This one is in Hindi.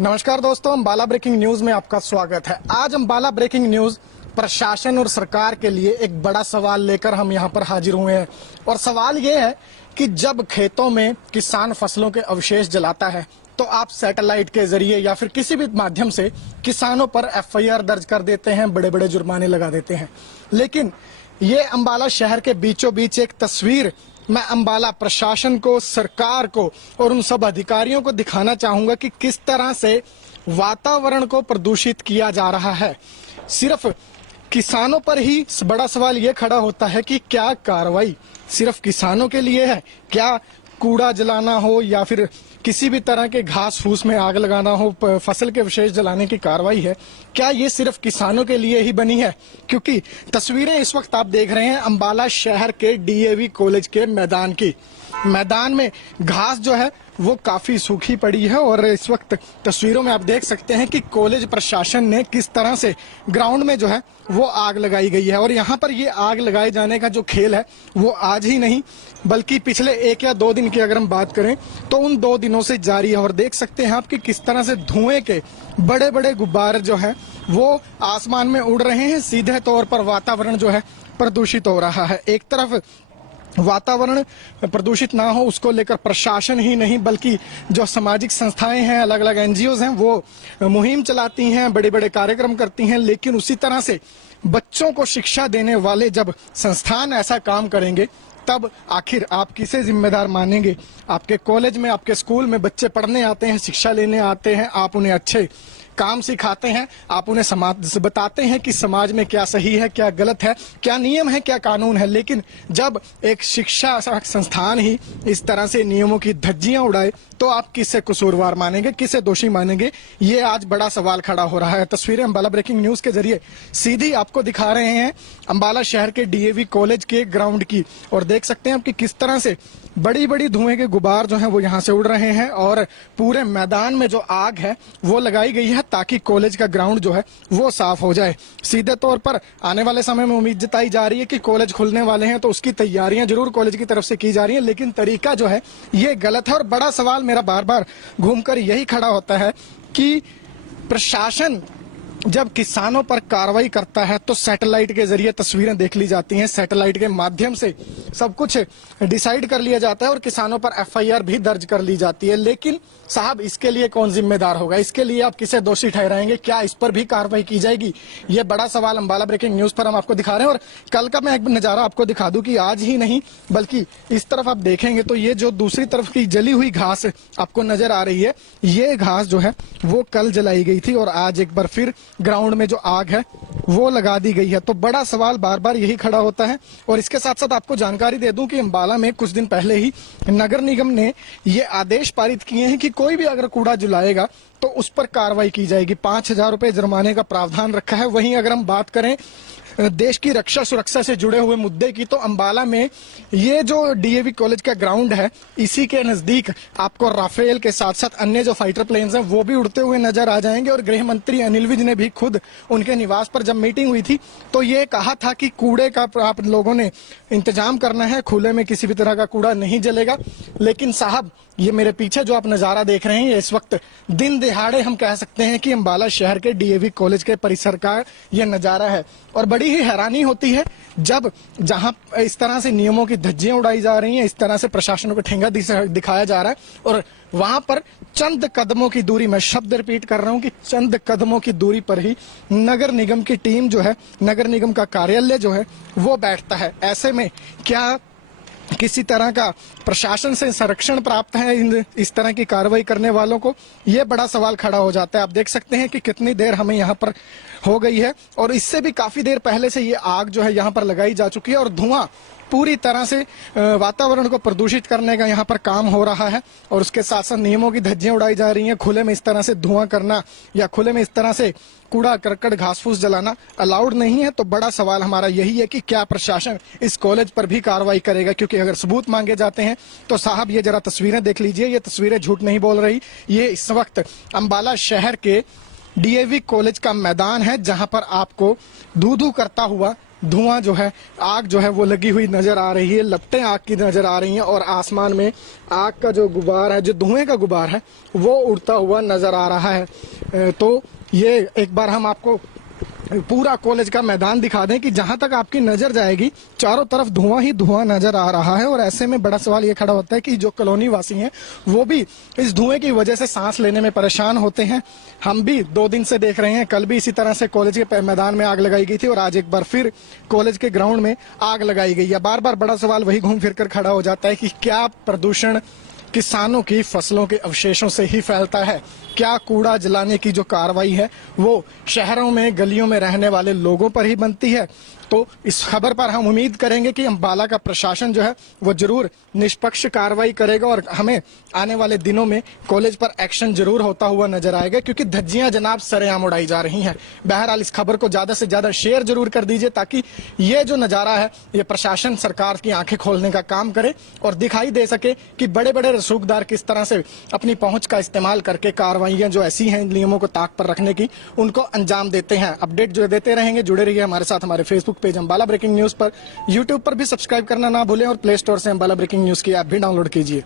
नमस्कार दोस्तों, अंबाला ब्रेकिंग न्यूज में आपका स्वागत है। आज अंबाला ब्रेकिंग न्यूज प्रशासन और सरकार के लिए एक बड़ा सवाल लेकर हम यहां पर हाजिर हुए हैं। और सवाल ये है कि जब खेतों में किसान फसलों के अवशेष जलाता है तो आप सैटेलाइट के जरिए या फिर किसी भी माध्यम से किसानों पर एफआईआर दर्ज कर देते हैं, बड़े बड़े जुर्माने लगा देते हैं। लेकिन ये अंबाला शहर के बीचों बीच एक तस्वीर मैं अंबाला प्रशासन को, सरकार को और उन सब अधिकारियों को दिखाना चाहूंगा कि किस तरह से वातावरण को प्रदूषित किया जा रहा है। सिर्फ किसानों पर ही बड़ा सवाल ये खड़ा होता है कि क्या कार्रवाई सिर्फ किसानों के लिए है? क्या कूड़ा जलाना हो या फिर किसी भी तरह के घास फूस में आग लगाना हो, फसल के अवशेष जलाने की कार्रवाई है, क्या ये सिर्फ किसानों के लिए ही बनी है? क्योंकि तस्वीरें इस वक्त आप देख रहे हैं अंबाला शहर के डीएवी कॉलेज के मैदान की। मैदान में घास जो है वो काफी सूखी पड़ी है और इस वक्त तस्वीरों में आप देख सकते हैं कि कॉलेज प्रशासन ने किस तरह से ग्राउंड में जो है वो आग लगाई गई है। और यहाँ पर ये आग लगाए जाने का जो खेल है वो आज ही नहीं बल्कि पिछले 1 या 2 दिन की अगर हम बात करें तो उन 2 दिनों से जारी है। और देख सकते हैं आप कि किस तरह से धुएं के बड़े बड़े गुब्बारे जो है वो आसमान में उड़ रहे हैं। सीधे तौर पर वातावरण जो है प्रदूषित हो रहा है। एक तरफ वातावरण प्रदूषित ना हो उसको लेकर प्रशासन ही नहीं बल्कि जो सामाजिक संस्थाएं हैं, अलग अलग एनजीओज हैं, वो मुहिम चलाती हैं, बड़े बड़े कार्यक्रम करती हैं। लेकिन उसी तरह से बच्चों को शिक्षा देने वाले जब संस्थान ऐसा काम करेंगे तब आखिर आप किसे जिम्मेदार मानेंगे? आपके कॉलेज में, आपके स्कूल में बच्चे पढ़ने आते हैं, शिक्षा लेने आते हैं, आप उन्हें अच्छे काम सिखाते हैं, आप उन्हें समाज बताते हैं कि समाज में क्या सही है, क्या गलत है, क्या नियम है, क्या कानून है। लेकिन जब एक शिक्षा संस्थान ही इस तरह से नियमों की धज्जियां उड़ाए तो आप किसे कसूरवार मानेंगे, किसे दोषी मानेंगे? ये आज बड़ा सवाल खड़ा हो रहा है। तस्वीरें अंबाला ब्रेकिंग न्यूज के जरिए सीधी आपको दिखा रहे हैं अंबाला शहर के डीएवी कॉलेज के ग्राउंड की। और देख सकते हैं आप कि किस तरह से बड़ी बड़ी धुएं के गुब्बार जो हैं वो यहाँ से उड़ रहे हैं और पूरे मैदान में जो आग है वो लगाई गई है ताकि कॉलेज का ग्राउंड जो है वो साफ हो जाए। सीधे तौर पर आने वाले समय में उम्मीद जताई जा रही है कि कॉलेज खुलने वाले हैं तो उसकी तैयारियां जरूर कॉलेज की तरफ से की जा रही है, लेकिन तरीका जो है ये गलत है। और बड़ा सवाल मेरा बार बार घूमकर यही खड़ा होता है कि प्रशासन जब किसानों पर कार्रवाई करता है तो सैटेलाइट के जरिए तस्वीरें देख ली जाती हैं, सैटेलाइट के माध्यम से सब कुछ डिसाइड कर लिया जाता है और किसानों पर एफआईआर भी दर्ज कर ली जाती है। लेकिन साहब इसके लिए कौन जिम्मेदार होगा? इसके लिए आप किसे दोषी ठहराएंगे? क्या इस पर भी कार्रवाई की जाएगी? ये बड़ा सवाल अंबाला ब्रेकिंग न्यूज पर हम आपको दिखा रहे हैं। और कल का मैं एक नजारा आपको दिखा दूं कि आज ही नहीं बल्कि इस तरफ आप देखेंगे तो ये जो दूसरी तरफ की जली हुई घास आपको नजर आ रही है, ये घास जो है वो कल जलाई गई थी और आज एक बार फिर ग्राउंड में जो आग है वो लगा दी गई है। तो बड़ा सवाल बार बार यही खड़ा होता है। और इसके साथ साथ आपको जानकारी दे दूं कि अंबाला में कुछ दिन पहले ही नगर निगम ने ये आदेश पारित किए हैं कि कोई भी अगर कूड़ा जलाएगा तो उस पर कार्रवाई की जाएगी। 5,000 रुपए जुर्माने का प्रावधान रखा है। वहीं अगर हम बात करें देश की रक्षा सुरक्षा से जुड़े हुए मुद्दे की तो अंबाला में ये जो डीएवी कॉलेज का ग्राउंड है इसी के नजदीक आपको राफेल के साथ साथ अन्य जो फाइटर प्लेन्स हैं वो भी उड़ते हुए नजर आ जाएंगे। और गृह मंत्री अनिल विज ने भी खुद उनके निवास पर जब मीटिंग हुई थी तो ये कहा था कि कूड़े का आप लोगों ने इंतजाम करना है, खुले में किसी भी तरह का कूड़ा नहीं जलेगा। लेकिन साहब ये मेरे पीछे जो आप नजारा देख रहे हैं इस वक्त दिन दिहाड़े हम कह सकते हैं कि अंबाला शहर के डीएवी कॉलेज के परिसर का ये नजारा है। और बड़ी ही हैरानी होती है जब जहां इस तरह से नियमों की धज्जियां उड़ाई जा रही हैं, इस तरह से प्रशासन को ठेंगा दिखाया जा रहा है और वहां पर चंद कदमों की दूरी, मैं शब्द रिपीट कर रहा हूं कि चंद कदमों की दूरी पर ही नगर निगम की टीम जो है, नगर निगम का कार्यालय जो है वो बैठता है। ऐसे में क्या किसी तरह का प्रशासन से संरक्षण प्राप्त है इस तरह की कार्रवाई करने वालों को? ये बड़ा सवाल खड़ा हो जाता है। आप देख सकते हैं कि कितनी देर हमें यहाँ पर हो गई है और इससे भी काफी देर पहले से ये आग जो है यहाँ पर लगाई जा चुकी है और धुआं पूरी तरह से वातावरण को प्रदूषित करने का यहाँ पर काम हो रहा है। और उसके साथ साथ नियमों की धज्जियां उड़ाई जा रही हैं। खुले में इस तरह से धुआं करना या खुले में इस तरह से कूड़ा करकट घास फूस जलाना अलाउड नहीं है। तो बड़ा सवाल हमारा यही है कि क्या प्रशासन इस कॉलेज पर भी कार्रवाई करेगा? क्योंकि अगर सबूत मांगे जाते हैं तो साहब ये जरा तस्वीरें देख लीजिए, ये तस्वीरें झूठ नहीं बोल रही। ये इस वक्त अंबाला शहर के डीएवी कॉलेज का मैदान है जहां पर आपको धू धू करता हुआ धुआं जो है, आग जो है वो लगी हुई नजर आ रही है, लपटें आग की नजर आ रही हैं और आसमान में आग का जो गुबार है, जो धुएं का गुबार है, वो उड़ता हुआ नजर आ रहा है। तो ये एक बार हम आपको पूरा कॉलेज का मैदान दिखा दें कि जहां तक आपकी नजर जाएगी चारों तरफ धुआं ही धुआं नजर आ रहा है। और ऐसे में बड़ा सवाल ये खड़ा होता है कि जो कॉलोनी वासी हैं वो भी इस धुएं की वजह से सांस लेने में परेशान होते हैं। हम भी 2 दिन से देख रहे हैं, कल भी इसी तरह से कॉलेज के मैदान में आग लगाई गई थी और आज एक बार फिर कॉलेज के ग्राउंड में आग लगाई गई है। बार बार बड़ा सवाल वही घूम फिर कर खड़ा हो जाता है कि क्या प्रदूषण किसानों की फसलों के अवशेषों से ही फैलता है? क्या कूड़ा जलाने की जो कार्रवाई है वो शहरों में गलियों में रहने वाले लोगों पर ही बनती है? तो इस खबर पर हम उम्मीद करेंगे कि अंबाला का प्रशासन जो है वो जरूर निष्पक्ष कार्रवाई करेगा और हमें आने वाले दिनों में कॉलेज पर एक्शन जरूर होता हुआ नजर आएगा, क्योंकि धज्जियां जनाब सरेआम उड़ाई जा रही हैं। बहरहाल इस खबर को ज्यादा से ज्यादा शेयर जरूर कर दीजिए ताकि ये जो नजारा है ये प्रशासन सरकार की आंखें खोलने का काम करे और दिखाई दे सके कि बड़े बड़े रसूखदार किस तरह से अपनी पहुंच का इस्तेमाल करके कार्रवाइयां जो ऐसी हैं नियमों को ताक पर रखने की उनको अंजाम देते हैं। अपडेट जो देते रहेंगे, जुड़े रहिए हमारे साथ हमारे Facebook page Ambala breaking news पर। यूट्यूब पर भी सब्सक्राइब करना ना भूलें और प्ले स्टोर से अंबाला ब्रेकिंग न्यूज की ऐप भी डाउनलोड कीजिए।